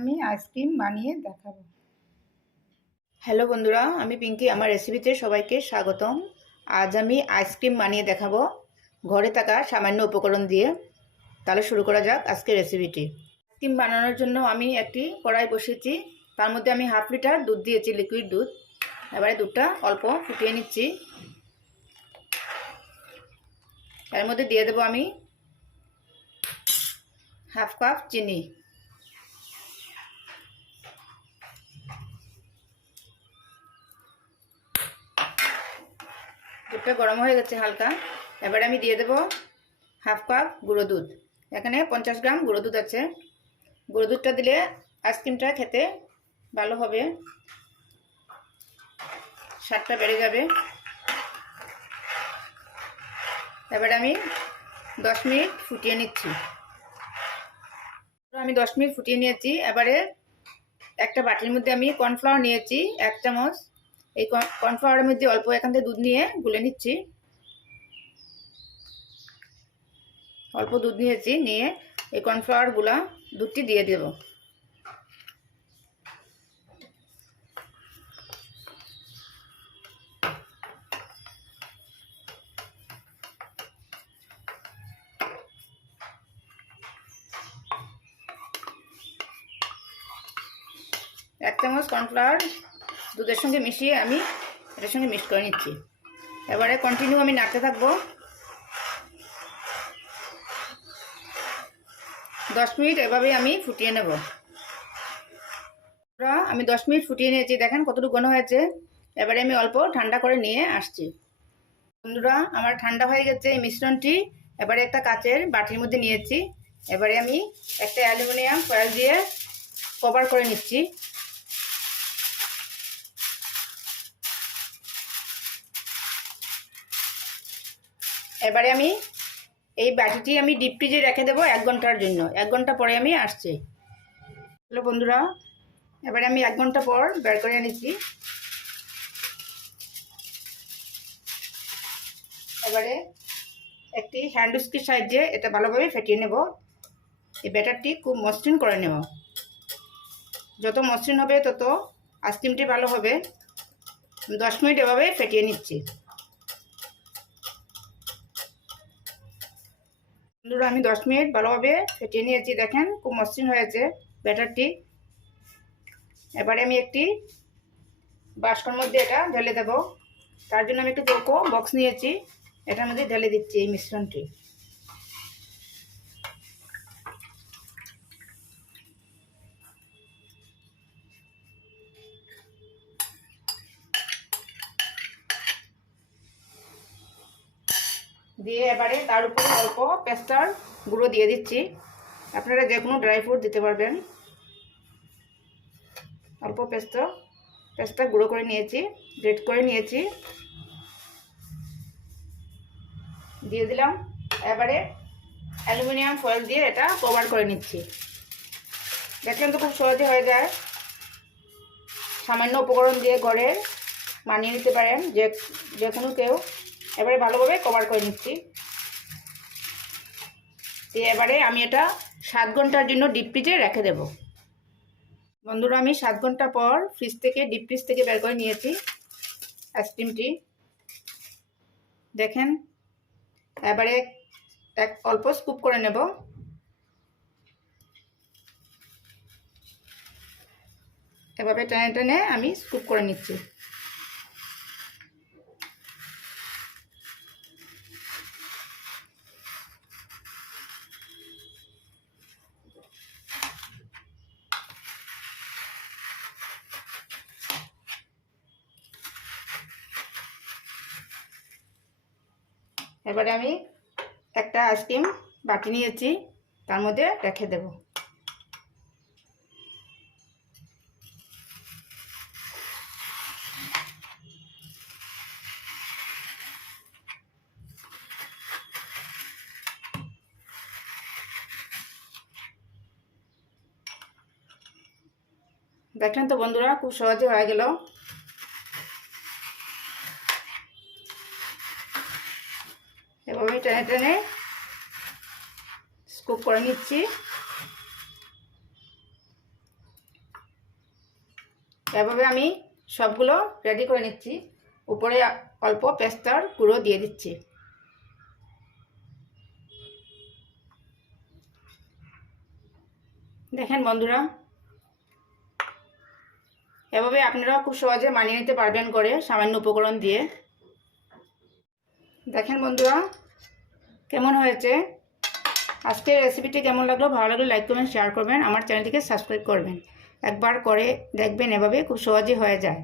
আমি আইসক্রিম বানিয়ে দেখাবো। হ্যালো বন্ধুরা, আমি পিঙ্কি, আমার রেসিপিতে সবাইকে স্বাগতম। আজ আমি আইসক্রিম বানিয়ে দেখাবো ঘরে থাকা সামান্য উপকরণ দিয়ে। তাহলে শুরু করা যাক আজকের রেসিপিটি। আইসক্রিম বানানোর জন্য আমি একটি কড়াই বসিয়েছি, তার মধ্যে আমি হাফ লিটার দুধ দিয়েছি লিকুইড দুধ। এবারে দুধটা অল্প ফুটিয়ে নিচ্ছি। এর মধ্যে দিয়ে দেবো আমি হাফ কাপ চিনি। দুধটা গরম হয়ে গেছে হালকা। এবারে আমি দিয়ে দেবো হাফ কাপ গুঁড়ো দুধ। এখানে পঞ্চাশ গ্রাম গুঁড়ো দুধ আছে। গুঁড়ো দুধটা দিলে আইসক্রিমটা খেতে ভালো হবে। স্বাদটা বেড়ে যাবে। এবারে আমি দশ মিনিট ফুটিয়ে নিচ্ছি। আমি দশ মিনিট ফুটিয়ে নিয়েছি। এবারে একটা বাটির মধ্যে আমি কর্নফ্লাওয়ার নিয়েছি, এক চামচ। এই কর্নফ্লাওয়ারের মধ্যে অল্প এখান থেকে দুধ নিয়ে গুলে নিচ্ছি। অল্প দুধ নিয়েছি, নিয়ে এই কর্নফ্লাওয়ারগুলা দুধটি দিয়ে দেব। এক চামচ কর্নফ্লাওয়ার দুধের সঙ্গে মিশিয়ে আমি এটার সঙ্গে মিক্স করে নিচ্ছি। এবারে কন্টিনিউ আমি নাড়তে থাকব। দশ মিনিট এভাবেই আমি ফুটিয়ে নেব। আমি দশ মিনিট ফুটিয়ে নিয়েছি, দেখেন কতটুকু ঘন হয়েছে। এবারে আমি অল্প ঠান্ডা করে নিয়ে আসছি। বন্ধুরা, আমার ঠান্ডা হয়ে গেছে এই মিশ্রণটি। এবারে একটা কাচের বাটির মধ্যে নিয়েছি। এবারে আমি একটা অ্যালুমিনিয়াম ফয়েল দিয়ে কভার করে নিচ্ছি। এবারে আমি এই বাটিটি আমি ডিপ ফ্রিজে রেখে দেবো এক ঘণ্টার জন্য। এক ঘণ্টা পরে আমি আসছি। হ্যালো বন্ধুরা, এবারে আমি এক ঘণ্টা পর বের করে এনেছি। এবারে একটি হ্যান্ড স্কির সাহায্যে এটা ভালোভাবে ফেটিয়ে নেব। এই ব্যাটারটি খুব মসৃণ করে নেব। যত মসৃণ হবে তত আইসক্রিমটি ভালো হবে। দশ মিনিট এভাবে ফেটিয়ে নিচ্ছি। বন্ধুরা, আমি দশ মিনিট ভালোভাবে ফেটিয়ে নিয়েছি, দেখেন, খুব মসৃণ হয়েছে ব্যাটারটি। এবারে আমি একটি বাস্কর মধ্যে এটা ঢেলে দেব। তার জন্য আমি একটু চৌকো বক্স নিয়েছি, এটার মধ্যে ঢেলে দিচ্ছি এই মিশ্রণটি। দিয়ে এবারে তার উপরে অল্প পেস্তার গুঁড়ো দিয়ে দিচ্ছি। আপনারা যে কোনো ড্রাই ফ্রুট দিতে পারবেন। অল্প পেস্তা পেস্তা গুঁড়ো করে নিয়েছি, গ্রেট করে নিয়েছি। দিয়ে দিলাম। এবারে অ্যালুমিনিয়াম ফয়েল দিয়ে এটা কভার করে নিচ্ছি। দেখলেন তো খুব সহজে হয়ে যায়। সামান্য উপকরণ দিয়ে ঘরে মানিয়ে নিতে পারেন যে যে কোনো কেউ। এবারে ভালোভাবে কভার করে নিচ্ছি। দিয়ে এবারে আমি এটা সাত ঘণ্টার জন্য ডিপ ফ্রিজে রেখে দেব। বন্ধুরা, আমি সাত ঘণ্টা পর ফ্রিজ থেকে ডিপ ফ্রিজ থেকে বের করে নিয়েছি আইসক্রিমটি দেখেন, এবারে এক অল্প স্কুপ করে নেব। এভাবে টেনে টেনে আমি স্কুপ করে নিচ্ছি। এবারে আমি একটা আইসক্রিম বাটি নিয়েছি, তার মধ্যে রেখে দেব। দেখলেন তো বন্ধুরা, খুব সহজে হয়ে গেল। এভাবে টেনে টেনে স্কুপ করে নিচ্ছি। এভাবে আমি সবগুলো রেডি করে নিচ্ছি। উপরে অল্প পেস্তার গুঁড়ো দিয়ে দিচ্ছি। দেখেন বন্ধুরা, এভাবে আপনারা খুব সহজে মানিয়ে নিতে পারবেন করে সামান্য উপকরণ দিয়ে। দেখেন বন্ধুরা কেমন হয়েছে? আজকের রেসিপিটি কেমন লাগল? ভালো লাগল লাইক করবেন শেয়ার করবেন। আমার চ্যানেলটিকে সাবস্ক্রাইব করবেন। একবার করে দেখবেন এভাবে, খুব সহজে হয়ে যায়।